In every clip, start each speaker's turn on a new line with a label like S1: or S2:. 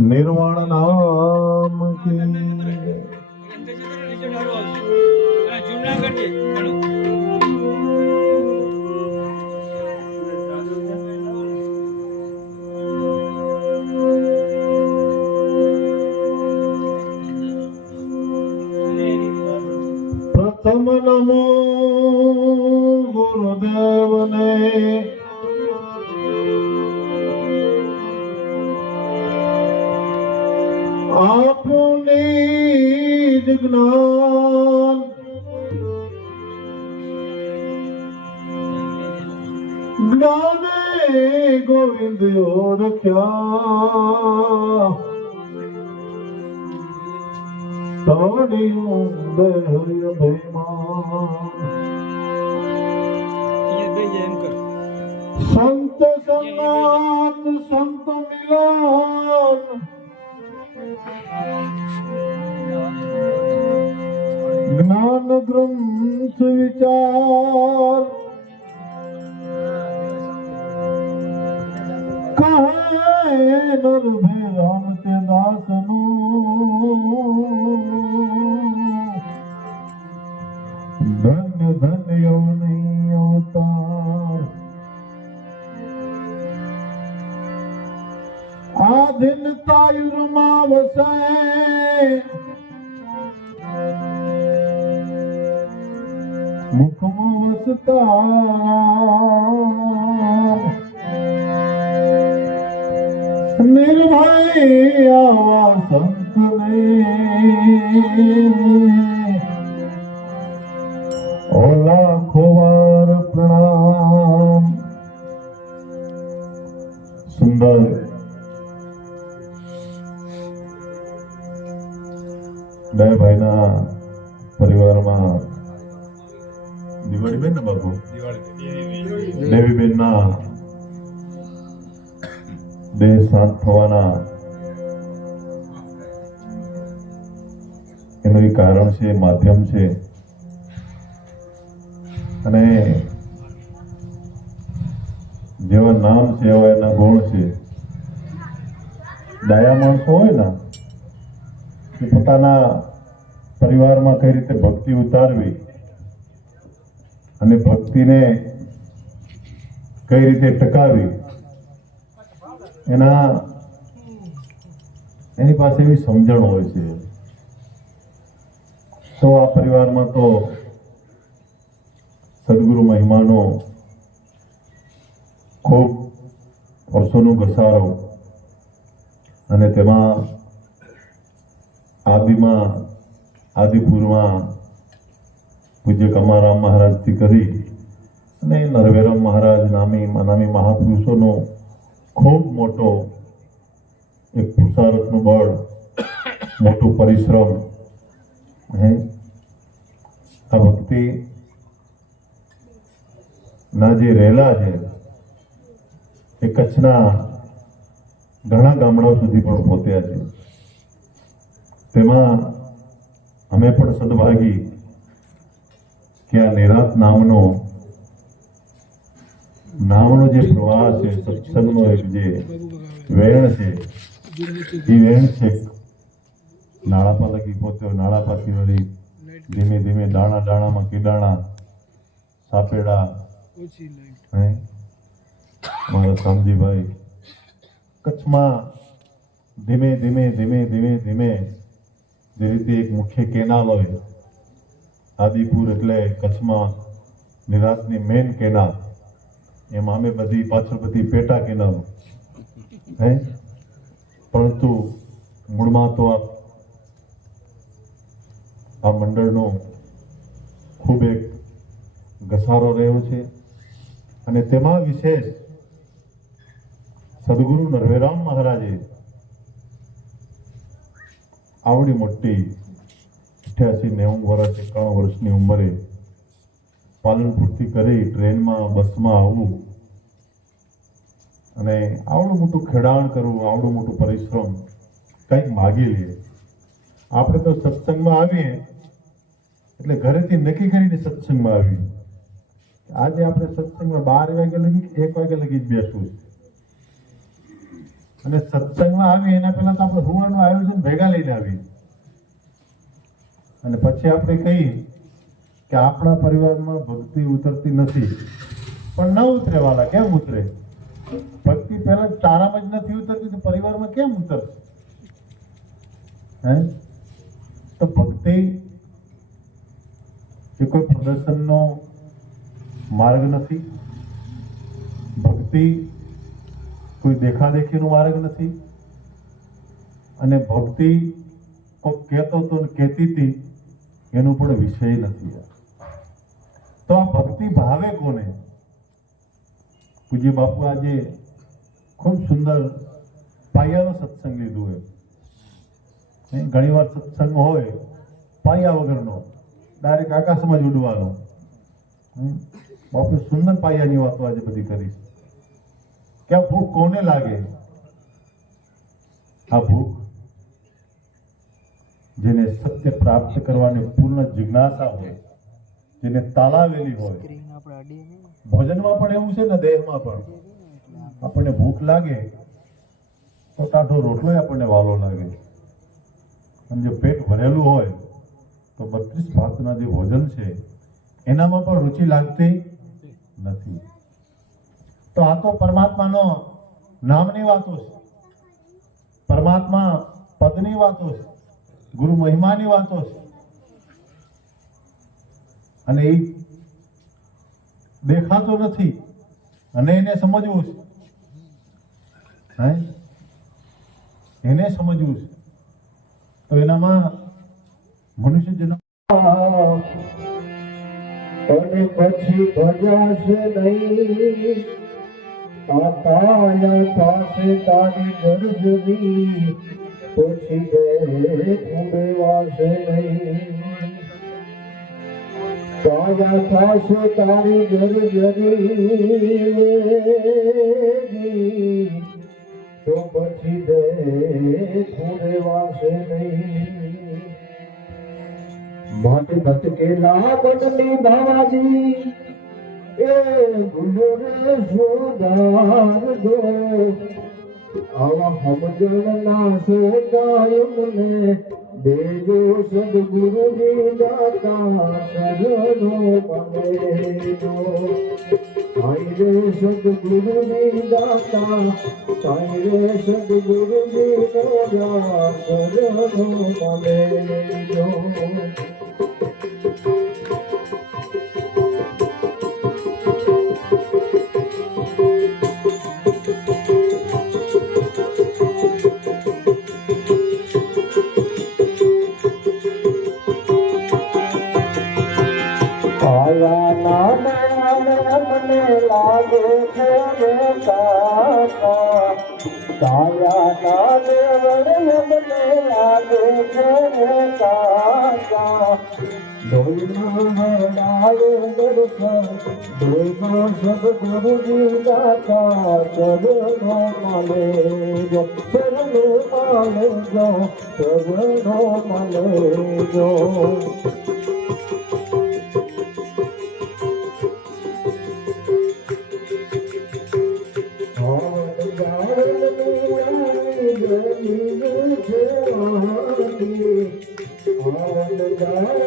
S1: નિર્વાણ નામ પ્રથમ નમો ગુરુદેવને જ્ઞાન જ્ઞાને ગોવિંદ ઓળખ્યા. તોડિયું દહર્ય ભયમાં.
S2: અહીંયા બે એમ કર
S1: સંત સંગાત સંત મિલન. જ્ઞાન ગ્રંથ વિચાર કહે નર ભેરામ તે દાસનું. ધન્ય ધન્ય યવની અવતાર. આધીનતાયુરમાં વસે. મુખમાં વસતા. નિર્ભય આવા સંતને. ઓ લાખો કારણ છે, માધ્યમ છે. અને જેવા નામ છે, એવા એના ગુણ છે. ડાયા માણસો હોય ને, એ પોતાના પરિવારમાં કઈ રીતે ભક્તિ ઉતારવી અને ભક્તિને કઈ રીતે ટકાવી, એના, એની પાસે એવી સમજણ હોય છે. તો આ પરિવારમાં તો સદગુરુ મહિમાનો ખૂબ વર્ષોનો ઘસારો અને તેમાં આદિમાં, આદિપુરમાં પૂજ્ય કમારામ મહારાજથી કરી અને નરવેરામ મહારાજ નામી નામી મહાપુરુષોનો ખૂબ મોટો એક પુરુષાર્થનું બળ, મોટું પરિશ્રમ હે? આ ભક્તિ જે રહેલા છે, એ કચ્છના ઘણા ગામડાઓ સુધી પણ પહોંચ્યા છે. તેમાં અમે પણ સદભાગી કે આ નિરાત નામનો નામનો જે પ્રવાહ છે, સત્સંગનો એક જે વેણ છે, એ વેણ છે નાળાપા લગી પહોંચ્યો નાળાપાથી વળી ધીમે ધીમે દાણા દાણામાં કીડાણા સાપેડા હે? મારા શામજીભાઈ કચ્છમાં ધીમે ધીમે ધીમે ધીમે ધીમે જે રીતે એક મુખ્ય કેનાલ હોય આદિપુર એટલે કચ્છમાં નિરાતની મેન કેનાલ એમાં અમે બધી પાછળ બધી પેટા કેનાલ હે? પરંતુ મૂળમાં તો આ આ મંડળનો ખૂબ એક ઘસારો રહ્યો છે અને તેમાં વિશેષ સદગુરુ નરવેરામ મહારાજે આવડી મોટી અઠ્યાસી નેવું વર્ષ, એકાણું વર્ષની ઉંમરે પાલનપુરથી કરી, ટ્રેનમાં, બસમાં આવવું અને આવડું મોટું ખેડાણ કરવું, આવડું મોટું પરિશ્રમ કંઈક માગી લઈએ આપણે તો સત્સંગમાં આવીએ એટલે ઘરેથી નક્કી કરીને સત્સંગમાં આવી આજે આપણે સત્સંગમાં બાર વાગે લગી એક વાગે લગી જ બેસવું અને સત્સંગમાં આવી એના પહેલા તો આપણે હોવાનું આયોજન ભેગા લઈને આવીએ. અને પછી આપણે કહીએ કે આપણા પરિવારમાં ભક્તિ ઉતરતી નથી. પણ ન ઉતરે વાલા, કેમ ઉતરે? ભક્તિ પહેલા તારામાં જ નથી ઉતરતી, તો પરિવારમાં કેમ ઉતરશે? હે? તો ભક્તિ એ કોઈ પ્રદર્શનનો માર્ગ નથી, ભક્તિ કોઈ દેખાદેખીનો માર્ગ નથી, અને ભક્તિ કોઈ કહેતો તો ને કહેતી હતી એનો પણ વિષય નથી. તો આ ભક્તિ ભાવે કોને? પૂજ્ય બાપુ આજે ખૂબ સુંદર પાયાનો સત્સંગ લીધું હોય. ઘણી વાર સત્સંગ હોય, પાયા વગરનો. ડાયરેક્ટ આકાશમાં જ ઉડવાનો. બાપુ સુંદર પાયાની વાતો આજે બધી કરી. કે આ ભૂખ કોને લાગે? આ ભૂખ જેને સત્ય પ્રાપ્ત કરવાની પૂર્ણ જિજ્ઞાસા હોય જેને તાલાવેલી હોય. ભોજનમાં પણ એવું છે ને દેહમાં પણ. આપણને ભૂખ લાગે તો ટાઢો રોટલો આપણને વાલો લાગે. અને જો પેટ ભરેલું હોય તો બત્રીસ ભાતના જે ભોજન છે, એનામાં પણ રુચિ લાગતી નથી. તો આ તો પરમાત્માનો નામની વાતો છે. પરમાત્મા પદની વાતો છે. ગુરુ મહિમાની વાતો છે. અને એ દેખાતો નથી. અને એને સમજવું છે. હે? એને સમજવું છે. તો એનામાં મનુષ્ય જન્મ
S3: અને પછી ભજાશે નહીં. કાયા પાસે તારી ગરજની. પછી દે ઉડવાશે નહીં. કાયા પાસે તારી ગરજની. તો પછી દે ઉડવાશે નહીં. માટે ભટકેલા બદલી બાવાજી. એ ગુરુરે સુધાર દો. આવા સમજણ ના સોદાયમને દેજો સદગુરુજી દાતા શરણો બનેજો સાઈ રે સદગુરુજી દાતા સાઈ રે સદગુરુજી દાતા શરણો બનેજો કાયા ता तूाल गुजो भलो सब गुरु जी दादा चवंदो भले जपाल जो सभ जो ચરણો મળે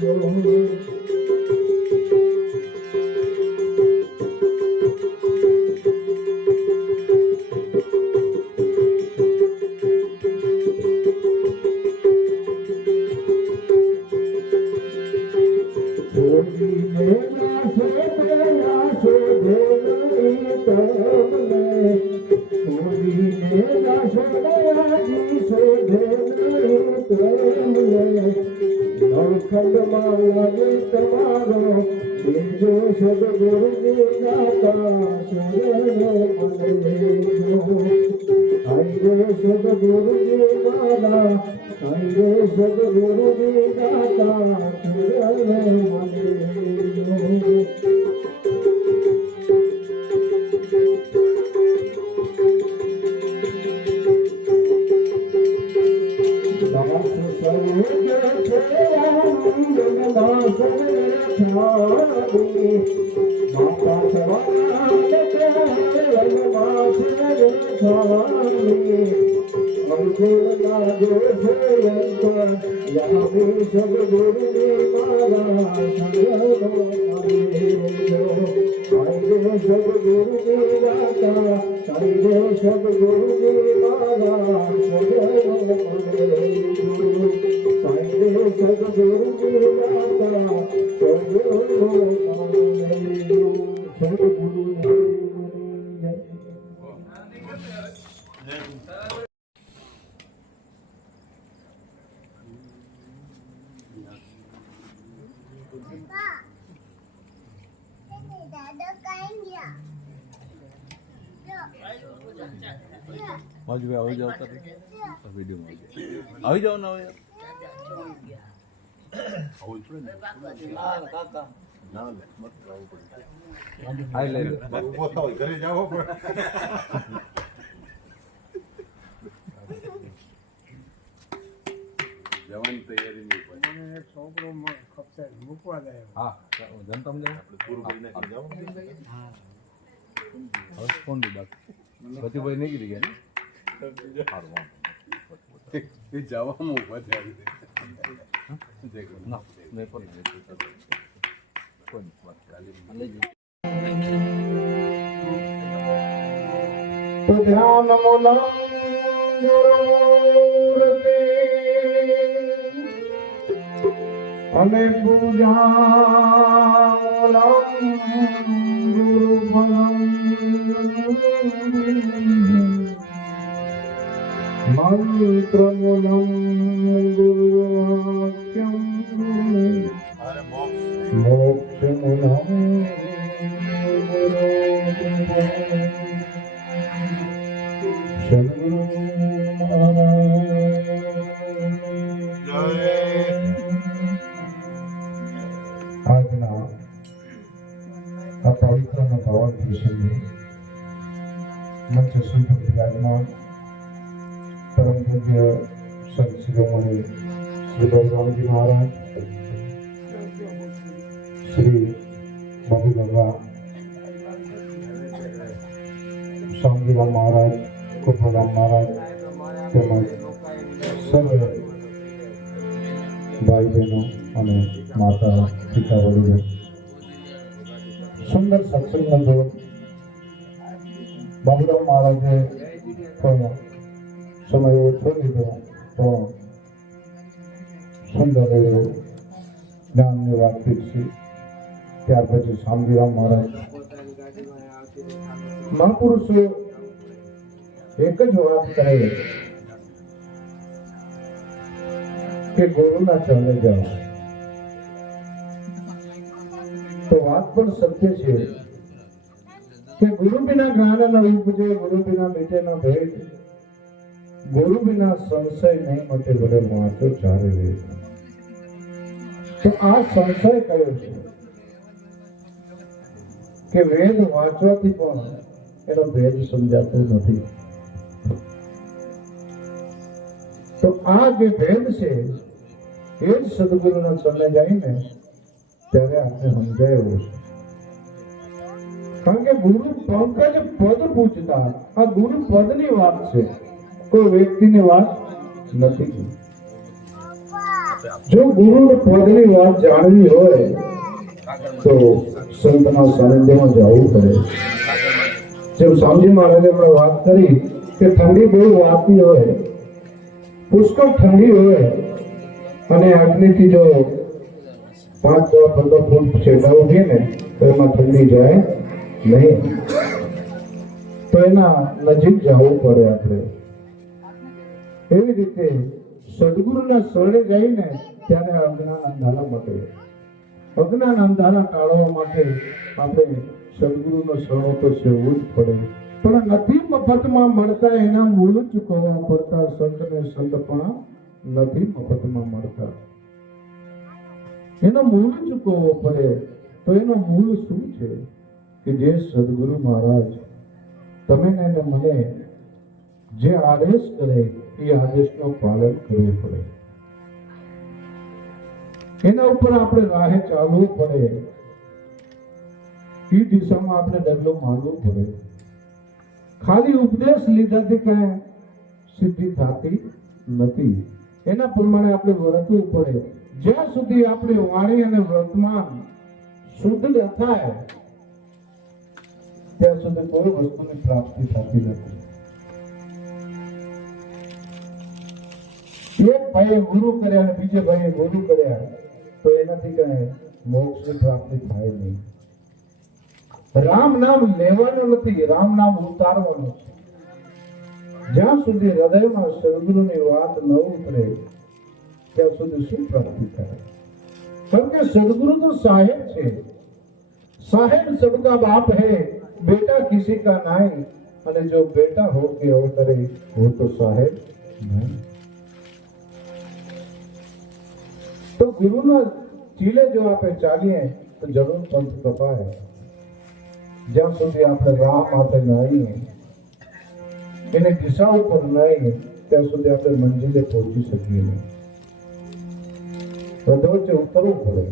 S3: ચરણ શરણો મને આઈ રે સદગુરુજી મારા આઈ રે સદગુરુજી દાતા યામી સદગુરુજી મારા શરણો આવ્યો સાઈ રે સદગુરુજી દાતા સાઈ રે સદગુરુજી મારા શરણો આવ્યો સાઈ રે સદગુરુજી દાતા શરણો આવ્યો સદગુરુજી
S4: દાદા કાઈ ગયા
S5: મોજ ભાઈ આવી જાવ તારે વિડીયોમાં આવી જાવ ને હવે આઈ લઈ લે જવાની તૈયારી પડે
S2: છોકરો ખપશે. મૂકવા જાય
S5: હા જનતમ હા હવે કોણ દીધા પતિભાઈ નીકળી ગયા ને? સારું વાંધો નહીં.
S6: જવામાં ઊભા થયા
S3: ધ્યાન મૂલમ અને પૂજા મૂલમ ગુરુફલમ મંત્ર મૂલમ ગુરુવાક્યમ મોક્ષ સદગુરુ મંચ સુંદર વિરાજમાન પરમ પૂજ્ય સંત શિરોમણી શ્રી બલરામજી મહારાજ, શ્રી મધુગંગા સ્વામીરામ મહારાજ કુફરામ મહારાજ તેમજ સર્વ ભાઈ બહેનો અને માતા પિતા વડીલો સુંદર સત્સંગ દોર બાબુરામ મહારાજે સમય ઓછો લીધો, તો સુંદર એવો જ્ઞાનની વાત શીખી ત્યાર પછી શામજીરામ મહારાજ મહાપુરુષો એક જ વાત કરે કે ગુરુના ચરણે જાઓ. તો વાત પણ સત્ય છે. કે ગુરુ બિના જ્ઞાન ન ઉપજે ગુરુ બિના મીટે ન ભેદ ગુરુ બિના સંશય નહીં મટે ભલે વાંચો ચારે વેદ તો આ સંશય કયો છે કે વેદ વાંચવાથી પણ એનો ભેદ સમજાતો નથી તો આ જે ભેદ છે એ જ સદગુરુના ચરણે જઈને ત્યારે આપણે સમજાયું છે કારણ કે ગુરુ પંકજ પદ પૂછતા. આ ગુરુ પદની વાત છે. કોઈ વ્યક્તિની વાત નથી. જો ગુરુ પદની વાત જાણવી હોય, તો સંતના સાનિધ્યમાં જવું પડે. જેમ સ્વામજી મહારાજે આપણે વાત કરી કે ઠંડી બહુ વાતી હોય, પુષ્કળ ઠંડી હોય, અને આગનીથી જો પાંચ દસ પંદર ફૂટ છેડા ઉઠીએ ને તો એમાં ઠંડી જાય નહીં. તો એના નજીક જવું પડે આપણે. એવી રીતે સદગુરુના શરણે જઈને ત્યારે અજ્ઞાન અંધારા મટે અજ્ઞાન અંધારા ટાળવા માટે આપણે સદગુરુનો શરણો તો સેવવું જ પડે. પણ નથી મફતમાં મળતા એના મૂળ ચૂકવવા પડતા સંતને સંત પણ નથી મફતમાં મળતા. એનો મૂળ ચૂકવવો પડે તો એનો મૂળ શું છે? કે જે સદગુરુ મહારાજ, તમે ને મને જે આદેશ કરે, એ આદેશનું પાલન કરવું પડે. એના ઉપર આપણે રાહે ચાલવું પડે. એ દિશામાં આપણે ડગલો મારવું પડે. ખાલી ઉપદેશ લીધાથી કાંઈ સિદ્ધિ થતી નથી. એના પ્રમાણે આપણે વર્તવું પડે. જ્યાં સુધી આપણે વાણી અને વર્તમાન શુદ્ધ ન થાય ત્યાં સુધી કોઈ વસ્તુની પ્રાપ્તિ થતી નથી. એક ભાઈએ ગુરુ કર્યા અને બીજે ભાઈએ ગુરુ કર્યા, તો એનાથી કઈ મોક્ષની પ્રાપ્તિ થાય નહીં. રામ નામ લેવાનું નથી, રામ નામ ઉતારવાનું છે. જ્યાં સુધી હૃદયમાં સદગુરુની વાત ન ઉતરે, ત્યાં સુધી શું પ્રાપ્તિ થાય? કારણ કે સદગુરુ તો સાહેબ છે. સાહેબ સબકા બાપ હે बेटा किसी का नहीं अने जो बेटा हो के और करे वो तो साहेब तो गुरु ना चीले जो आप चालिए तो ज़रूर पंथ कपा है। जब सुधि आप राम आते नहीं है इन्हें दिशा ऊपर नहीं है क्या सुधि आप मंजिल पहुँची ही सकी तो है। तो दो पड़े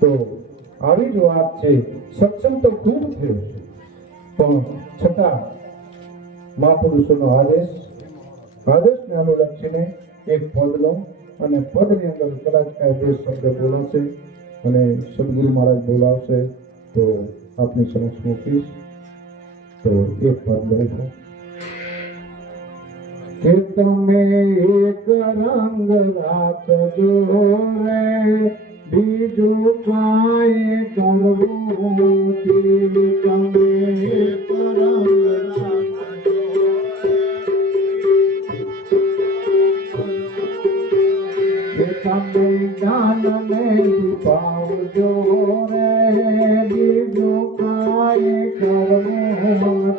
S3: तो આવી જ વાત છે. સત્સંગ તો ખૂબ થયો છે. પણ છતાં મહાપુરુષોનો આદેશ આદેશને અનુલક્ષીને એક પદ લો અને પદની અંદર કદાચ કાંઈ બે શબ્દ બોલાશે અને સદગુરુ મહારાજ બોલાવશે તો આપની સમક્ષ મૂકીશ. તો એક પદ છું કે તમે એક રંગ રાખજો રે બીજું કાંઈ કરવું તમે કે તમે જ્ઞાનને છુપાવજો રે બીજું કાંઈ કરવું